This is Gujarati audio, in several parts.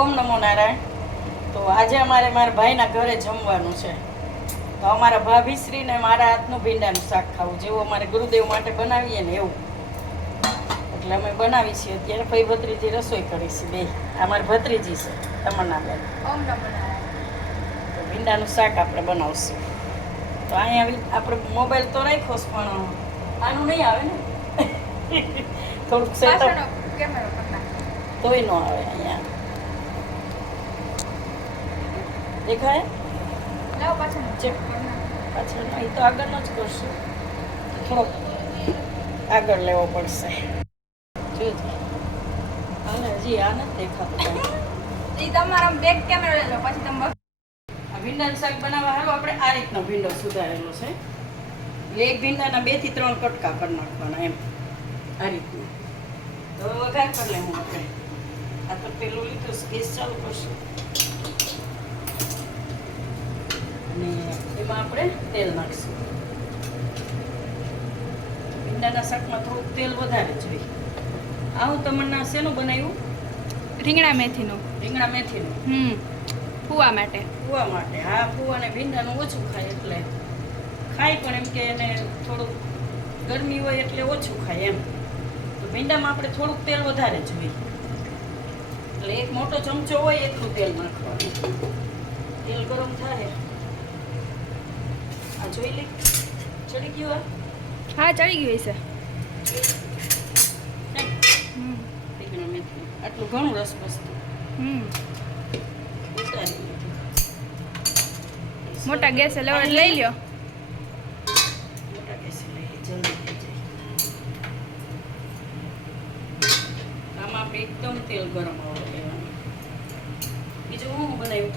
ઓમ નમો નારાયણ. તો આજે અમારે મારા ભાઈના ઘરે જમવાનું છે. તો અમારા ભાભીશ્રીને મારા હાથનું ભીંડાનું શાક ખાવું જેવું અમારે ગુરુદેવ માટે બનાવીએ ને એવું. એટલે અમે બનાવી છીએ. અત્યારે ભાઈ ભત્રીજી રસોઈ કરી છે બે. આ મારી ભત્રીજી છે તમન્ના બેન. ઓમ નમો નારાયણ. તો ભીંડાનું શાક આપણે બનાવશું. તો અહીંયા આપણે મોબાઈલ તો રાખ્યો પણ આનું નહીં આવે ને? થોડુંક સેટઅપ તોય ન આવે અહીંયા. દેખાય? લાવ પાછળ ચેક. પાછળ એ તો આગળનો જ કરશું થોડોક આગળ લેવો પડશે. જોજો અને હજી આ નથી દેખાતું એ તમારા બેક કેમેરા લઈ લો પછી તમે આ ભીંડાનું શાક બનાવવા હારું આપણે આ રીતનો ભીંડો સુધારેલો છે. એક ભીંડાના બેથી ત્રણ કટકા કરી નાખવાના એમ. આ રીતનું. તો વઘાર કરી લેવું આપણે. આ તો પેલું લીધું ગેસ ચાલુ કરશું. અને એમાં આપણે તેલ નાખીશું. ભીંડાના શાકમાં થોડુંક તેલ વધારે જોઈએ આવું તમને શેનું બનાવ્યું? રીંગણા મેથીનું. રીંગણા મેથીનું? હમ ફુવા માટે. ફુવા માટે. હા ફુવા અને ભીંડાનું ઓછું ખાય એટલે. ખાય પણ એમ કે એને થોડુંક ગરમી હોય એટલે ઓછું ખાય એમ. તો ભીંડામાં આપણે થોડુંક તેલ વધારે જોઈએ એટલે એક મોટો ચમચો હોય એટલું તેલ નાખવાનું. તેલ ગરમ થાય. આ જોઈ લે. ચડી ગયું હા? ચડી ગયું છે આટલું ઘણું રસ વસ્તુ. મોટા ગેસે લેવા લઈ લ્યો. મોટા ગેસે લઈએ જલ્દી આમાં આપણે એકદમ તેલ ગરમ બીજું હું બનાવ્યું?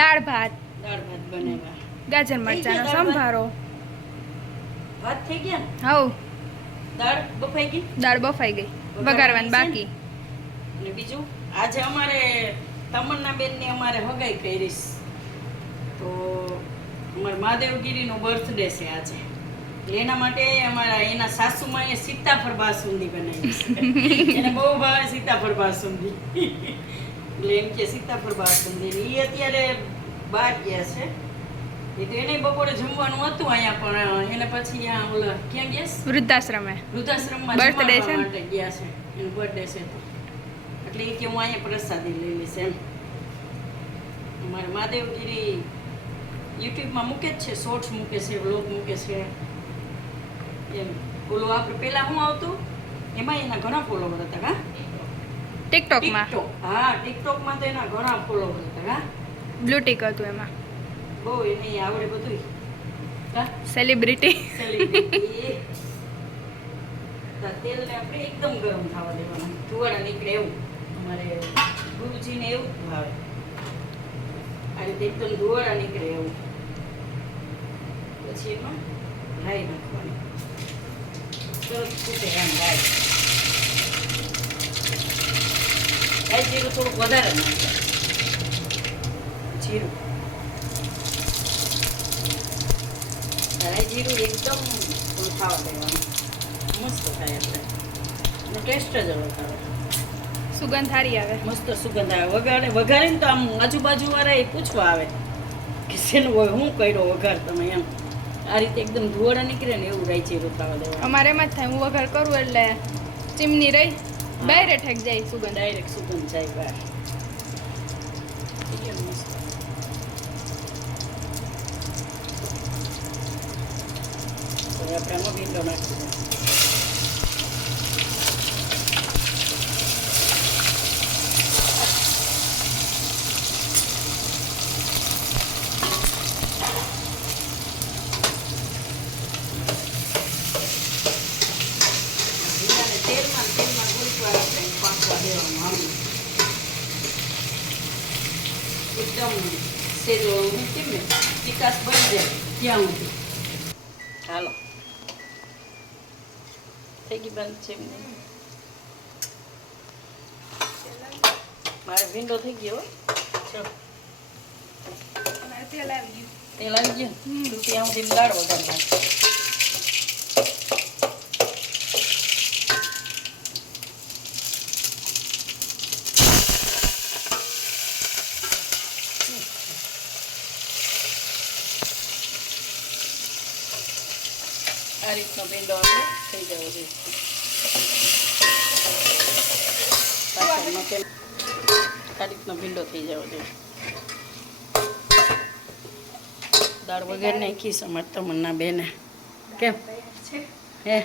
દાળ ભાત. દાળ ભાત બનાવ્યા. ગાજર મરચાંનો સંભારો. ભાત થઈ ગયા? હવ. દાળ બફાઈ ગઈ? દાળ બફાઈ ગઈ. વઘારવાની બાકી. અને બીજું? આજે અમારે તમન્ના બેનની અમારે હગાઈ કરીશ. તો અમારા મહાદેવગીરીનો બર્થડે છે આજે. એના માટે અમારા એના સાસુમાં એ સીતાફળ બાસુંદી બનાવી છે. એને બહુ ભાવે સીતાફળ બાસુંદી. એટલે એમ કે સીતાફળ બાસુંદી. ને એ અત્યારે બહાર ગયા છે. એ તો એને બપોરે જમવાનું હતું અહીંયા પણ એને પછી અહીંયા ઓલા ક્યાં ગયા છે? વૃદ્ધાશ્રમે. વૃદ્ધાશ્રમમાં બર્થડે છે ને? માટે ગયા છે. એનો બર્થડે છે એટલે એ કે હું અહીંયા પ્રસાદી લઈ લઈશ એમ. મારે મહાદેવગીરી યુટ્યુબમાં મૂકે જ છે શોર્ટ્સ મૂકે છે વ્લોગ મૂકે છે. એમ. ઓલું આપણે પહેલાં શું આવતું? એમાં એના ઘણા ફોલોવર હતા હા ટિકટોકમાં ટિકટોક હા ટિકટોકમાં તો એના ઘણા ફોલોવર હતા હા બ્લુટિક હતું એમાં. બહુ એને આવડે બધું સેલિબ્રિટી તેલને આપણે એકદમ ગરમ થવા દેવાનું. ધુવાડા નીકળે એવું. અમારે ગુરુજીને એવું ભાવે. આ રીતે એકદમ ધુવાડા નીકળે એવું. પછી એમાં રાઈ નાખવાની. સરસ ફૂટે એમ રાઈ. રાઈ જીરું થોડુંક વધારે નાખે જીરું રાઈ જીરું એકદમ ખાવા દેવાનું. મસ્ત થાય એટલે એનો ટેસ્ટ જ અલગ આવે. સુગંધ સારી આવે. મસ્ત સુગંધ આવે. વઘારે ને તો આમ આજુબાજુ વાળા એ પૂછવા આવે કે શેનું હોય શું કર્યો વઘાર તમે એમ. આ રીતે એકદમ ધુવાડા નીકળે ને એવું રાઈ જીરું ખાવા દેવા અમારે એમાં જ થાય હું વઘાર કરું એટલે ચીમની રહી ડાયરેક્ટ ઠેક જાય સુગંધ. ડાયરેક્ટ સુગંધ જાય બહાર. મસ્ત. હવે આપણે આમાં ભીંડો નાખી દઈએ ભીંડાને તેલમાં ને તેલમાં થોડીક વાર થઈ બંધ છે એમને. મારે ભીંડો થઈ ગયો હો. ચલો. તેલ આવી ગયું. તેલ આવી ગયું? ત્યાં સુધી દાળ વગાડતા આ રીતનો ભીંડો આપણે થઈ જવો જોઈએ તેલ આ રીતનો ભીંડો થઈ જવો જોઈએ દાળ વગર નાખી સમજ તમન્ના બેને. કેમ? હે?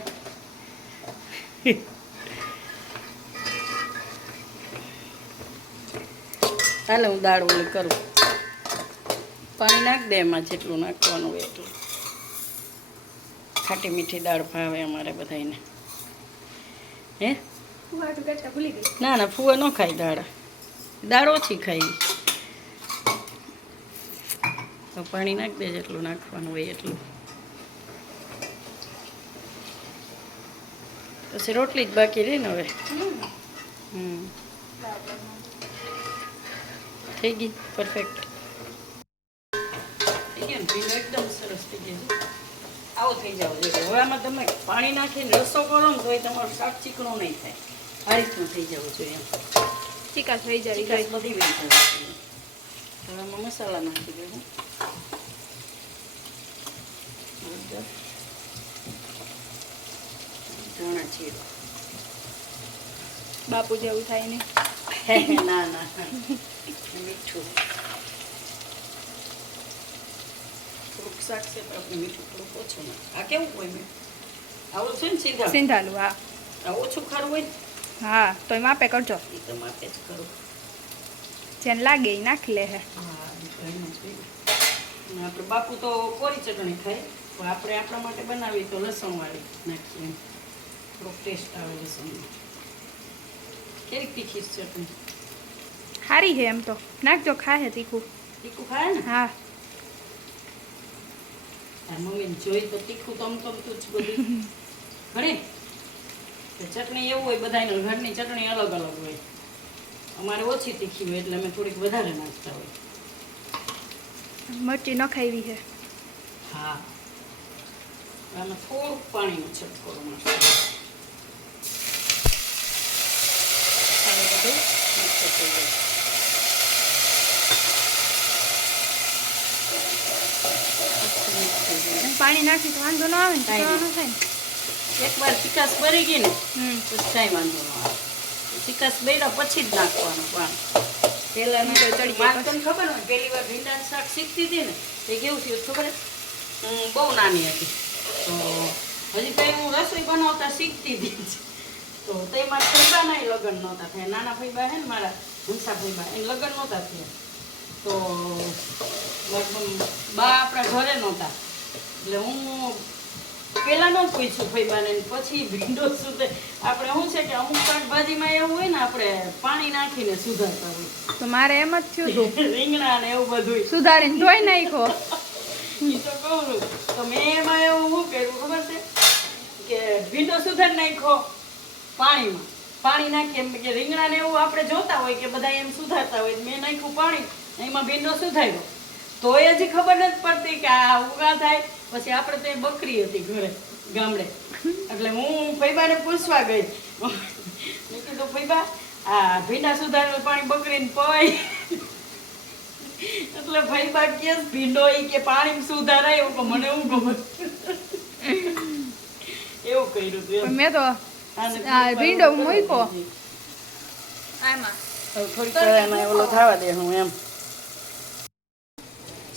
હાલે હું દાળ ઓલી કરું. પાણી નાખ દે એમાં જેટલું નાખવાનું હોય એટલું. ખાટી મીઠી દાળ ભાવે અમારે બધાને હે? ના ના, ફૂવા ન ખાય દાળ. દાળ ઓછી ખાઈ તો પાણી નાખ દે જેટલું નાખવાનું હોય એટલું. પછી રોટલી જ બાકી રહી ને હવે? હમ. થઈ ગઈ પરફેક્ટ એકદમ સરસ થઈ ગયો આવો થઈ જાવ જોઈએ હવે તમે પાણી નાખીને રસો કરો ને તોય તમારું શાક ચીકણું નહીં થાય. આ રીતનું થઈ જવું જોઈએ એમ. ચીકાશ થઈ જાય ચીકાશ બધી હવે આમાં મસાલા નાખી હળદર, ધાણા જીરું. બાપુ જેવું થાય ને ના ના. મીઠું થોડુંક શાક છે પણ આપણે મીઠું થોડુંક ઓછું નાખ આ કેવું હોય મેં? આવું છે ને સીધા સિંધાલું હા. આ ઓછું ખારું હોય ને? હા એ માપે કરજો. એ તો માપે જ કરો. જેને લાગે એ નાખી લે હે. હા એમ જ હોય. આપણે બાપુ તો કોરી ચટણી ખાય. પણ આપણે આપણા માટે બનાવી તો લસણવાળી નાખીએ થોડોક ટેસ્ટ આવે લસણનો. કેવી તીખી છે ચટણી? સારી હે એમ તો. નાખજો ખાય તીખું. તીખું ખાય ને? હા. મમ્મીને જોઈ તો તીખું તમ તમતું જ બધું. ઘણી. ચટણી એવું હોય બધાને ઘરની ચટણી અલગ અલગ હોય. અમારે ઓછી તીખી હોય એટલે અમે થોડીક વધારે નાખતા હોય. મરચી ન ખાવી છે? હા. આમાં થોડુંક પાણીનો છટકો મળશે હવે બધું mix થઈ જાય. આખું mix થઈ જાય. પાણી નાખી તો વાંધો ન આવે ને ખાવાનું થાય એકવાર ચિકાસ ભરી ગઈ ને પછી કાંઈ વાંધો ન આવે. ચિકાસ બર્યા પછી જ નાખવાનું પાણી. તને ખબર હોય પહેલી વાર ભીંડાનું શાક શીખતી હતી ને તે કેવું થયું ખબર? હે? બહુ નાની હતી. તો હજી તો હું રસોઈ બનાવતા શીખતી હતી. તો તે મારા તેમાં ફૈબાના લગ્ન નહોતા થયા. નાના ફૈબા હે ને મારા હંસા ફૈબા એ લગ્ન નહોતા થયા. તો લગભગ બા આપણા ઘરે નહોતા. એટલે હું પેલા નો પૂછ્યું ભાઈ બાને પછી ભીંડો સુધે આપણે શું છે કે અમુક શાકભાજીમાં એવું હોય ને આપણે પાણી નાખીને સુધારતા હોય. તો મારે એમ જ થયું હતું રીંગણા ને એવું બધું સુધારીને ધોઈ નાખ્યો. એ તો કહું તો મેં એમાં એવું શું કર્યું ખબર છે? કે ભીંડો સુધાર નાખ્યો પાણીમાં. પાણી નાખી એમ કે રીંગણા ને એવું આપણે જોતા હોય કે બધા એમ સુધારતા હોય. મેં નાખ્યું પાણી એમાં ભીંડો સુધાર્યો. તોય હજી ખબર નથી પડતી કે આ ઉગા થાય પછી આપણે તો એ બકરી હતી ઘરે ગામડે. એટલે હું ફૈબાને પૂછવા ગઈ. મેં કીધું ફૈબા આ ભીંડા સુધારેલું પાણી બકરીને પવાય. એટલે ફૈબા કે ભીંડો એ કે પાણી સુધારાય એવું કે મને એવું ગમે એવું કર્યું હતું મેં તો ભીંડો મૂક્યો. હવે આમાં. થોડીક એમાં ઓલો થવા દે હું એમ.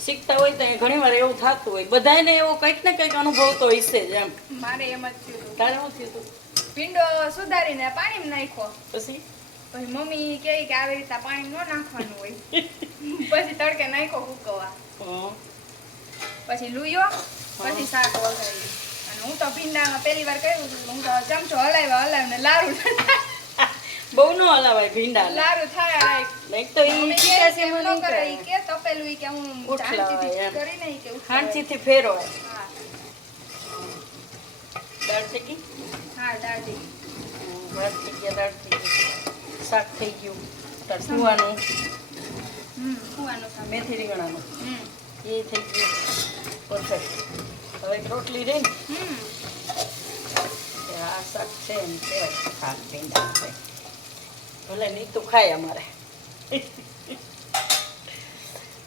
શીખતા હોય તો ઘણી વાર એવું થતું હોય. બધાને એવો કંઈક ને કંઈક અનુભવ તો હશે જ એમ. મારે એમ જ થયું તારે શું થયું હતું? ભીંડો સુધારીને પાણીમાં નાખ્યો. પછી? પછી મમ્મી કહે કે આવી રીતે પાણી ન નાખવાનું હોય. પછી તડકે નાખ્યો હુકવા. પછી લુયો. પછી શાક વગાડ્યું અને હું તો ભીંડામાં પહેલી વાર કહ્યું હતું. હું તો ચમચો હલાવ્યા હલાવીને લારું બહુ નો હલાવાય ભીંડા લારું થાય એક. તો ઈ કે છે, એમાં કરે ઈ કે તપેલું ઈ કે હું ઉઠલાવાય. કરીને ઈ કે ઉઠલાવાય. હાંચીથી ફેરો હા. દાળ ગઈ? હા દાળ હમ, ભાત ગયા દાળ થઈ શાક થઈ ગયું. તાર સુવાનું. હમ સુવાનું શાક. મેથી રીંગણાનું. હમ. એ થઈ ગયું. પરફેક્ટ હવે રોટલી રહી હમ. કે આ શાક છે એમ કહેવાય. શાક ભીંડા છે. ભલે નહીં તો ખાય અમારે.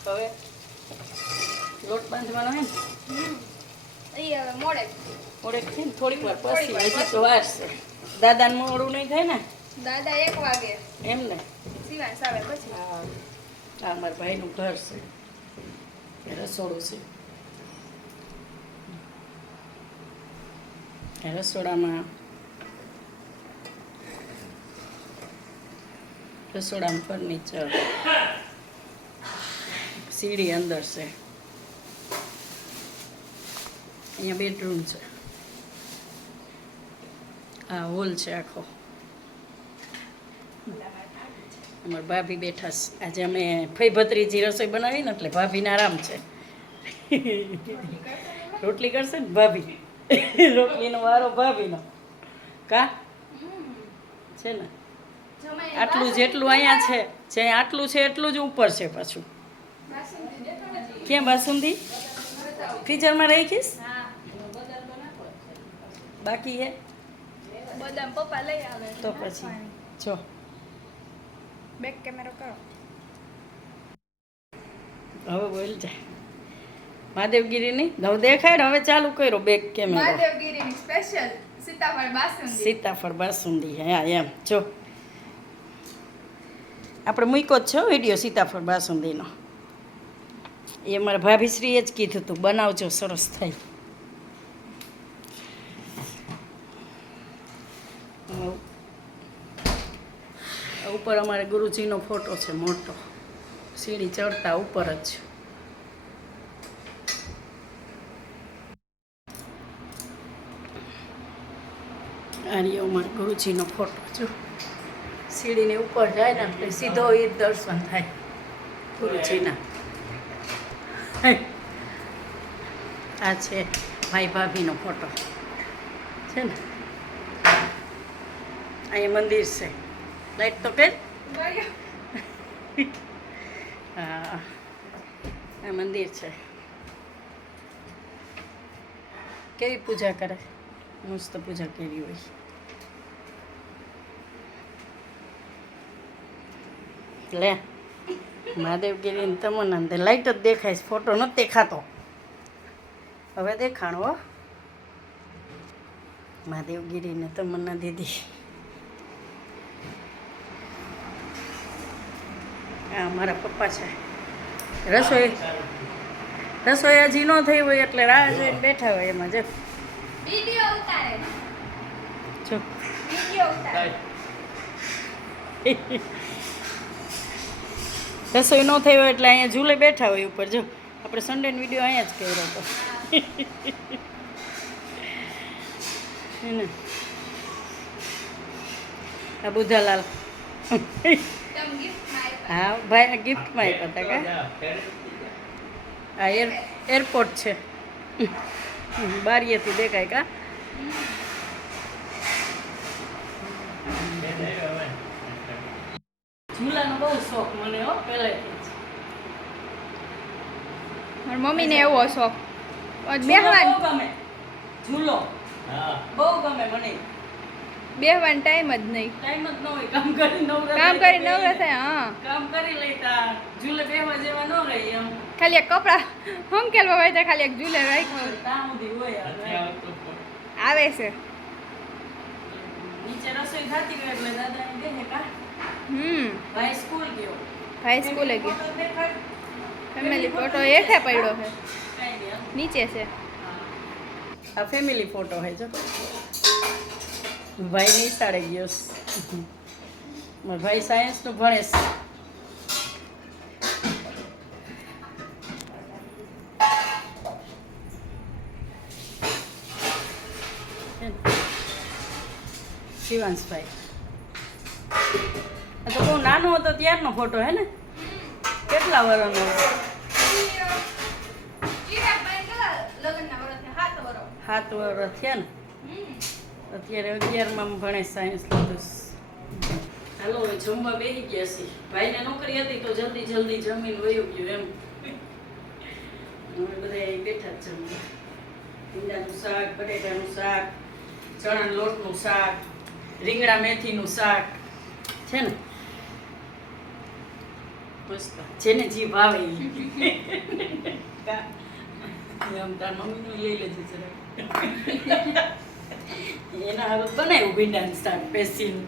હવે લોટ બાંધવાનો હે ને. એ મોડે. થોડીક ને? થોડીક વાર પછી હજી તો વાર છે. દાદાને મોડું નહીં થાય ને? દાદા એક વાગે. એમ ને? સિવાય સાવે પછી. હા. આ મારા ભાઈનું ઘર છે. રસોડું છે. રસોડામાં રસોડામાં ફર્નિચર સીડી અંદર છે. અહીંયા બેડરૂમ છે. આ હોલ છે આખો. અમારા ભાભી બેઠા છે. આજે અમે ફઈ ભત્રીજી રસોઈ બનાવી ને એટલે ભાભીને આરામ છે. રોટલી કરશે ને ભાભી? રોટલીનો વારો ભાભીનો. કા? છે ને? આટલું જેટલું અહીંયા છે જે આટલું છે એટલું જ ઉપર છે પાછું? ક્યાં બાસુંદી? ફ્રીઝરમાં રાખીશ બાકી હે? બદામ પપ્પા લઈ આવે. તો પછી જો. બેક કેમેરો કરો. હવે બોલ જાય મહાદેવગીરીની નવ દેખાય ને હવે ચાલુ કર્યો બેક કેમેરા મહાદેવગીરીની સ્પેશિયલ સીતાફળ બાસુંદી. સીતાફળ બાસુંદી હા એમ. જો. આપણે મૂક્યો જ છો વીડિયો સીતાફળ બાસુંદીનો. એ મારા ભાભીશ્રીએ જ કીધું હતું, બનાવજો, સરસ થાય. ઉપર અમારે ગુરુજીનો ફોટો છે, મોટો. સીડી ચડતા ઉપર જ. આ અમારે અમારા ગુરુજીનો ફોટો, જો. સીડીની ઉપર જાય ને એટલે સીધો એ દર્શન થાય. ગુરુજીના આ છે ભાઈ ભાભીનો ફોટો. છે ને? અહીંયા મંદિર છે. લાઈટ તો કે હા. આ મંદિર છે. કેવી પૂજા કરે? મસ્ત પૂજા કરી હોય. લે. મહાદેવગીરી તમન્ના તે લાઈટ જ દેખાય છે ફોટો નથી દેખાતો. હવે દેખાણો હો. મહાદેવગીરી ને તમન્ના દીદી આ મારા પપ્પા છે. રસોઈ રસોઈ હજી ન થઈ હોય એટલે રાહ જોઈને બેઠા હોય એમાં જો. વિડિયો ઉતારે. જો. વિડિયો ઉતારે. રસોઈ ન થઈ હોય એટલે અહીંયા ઝૂલે બેઠા હોય ઉપર, જો. આપણે સન્ડેનો વીડિયો અહીંયા જ કર્યો હતો. ને? આ બુધાલાલ હા, ભાઈ ગિફ્ટમાં આપ્યા હતા કા? આ એર એરપોર્ટ છે. બારીએથી દેખાય કા? ઝૂલાનો બહુ શોખ મને હો પહેલેથી જ. મારી મમ્મીને એવો શોખ. બેહવાન ગમે. ઝૂલો બહુ ગમે મને. બેહવાન ટાઈમ જ નહીં. ટાઈમ જ ન હોય કામ કરી નવરા કામ કરી નવરા થાય હા. કામ કરી લેતા ઝૂલે બેહવા જેવા ન રહી એમ. ખાલી એક કપડા હંકેલવા હોય તો ખાલી એક ઝૂલે રાખ્યું ત્યાં સુધી હોય આવે છે. નીચે રસોઈ ખાતી હોય એટલે દાદા એમ કહે કા? હમ. ભાઈ સ્કૂલ ગયો. ભાઈ સ્કૂલે ગયો. ફેમિલી ફોટો હેઠે પડ્યો છે. નીચે છે. આ ફેમિલી ફોટો હે જો. ભાઈ નિશાળે ગયો. મારો ભાઈ સાયન્સનું ભણે છે શિવાંશભાઈ. તો બહુ નાનો હતો ત્યારનો ફોટો હે ને? કેટલા વર્ષનો? સાત વર્ષ થયા ને? અત્યારે અગિયારમાં ભણે સાયન્સ લીધું. હાલો જમવા બેસી ગયા છે ભાઈને નોકરી હતી તો જલ્દી જલ્દી જમીન વયું ગયું એમ. હવે બધા બેઠા જ જમવા. ભીંડાનું શાક બટેટાનું શાક ચણાના લોટનું શાક રીંગણા મેથીનું શાક. છે ને? મસ્ત. જેને જી ભાવે? આમ તાર મમ્મીનું લઈ લેજો જરાક. એના હારું બનાવ્યું ભીંડાનું શાક પેસીનું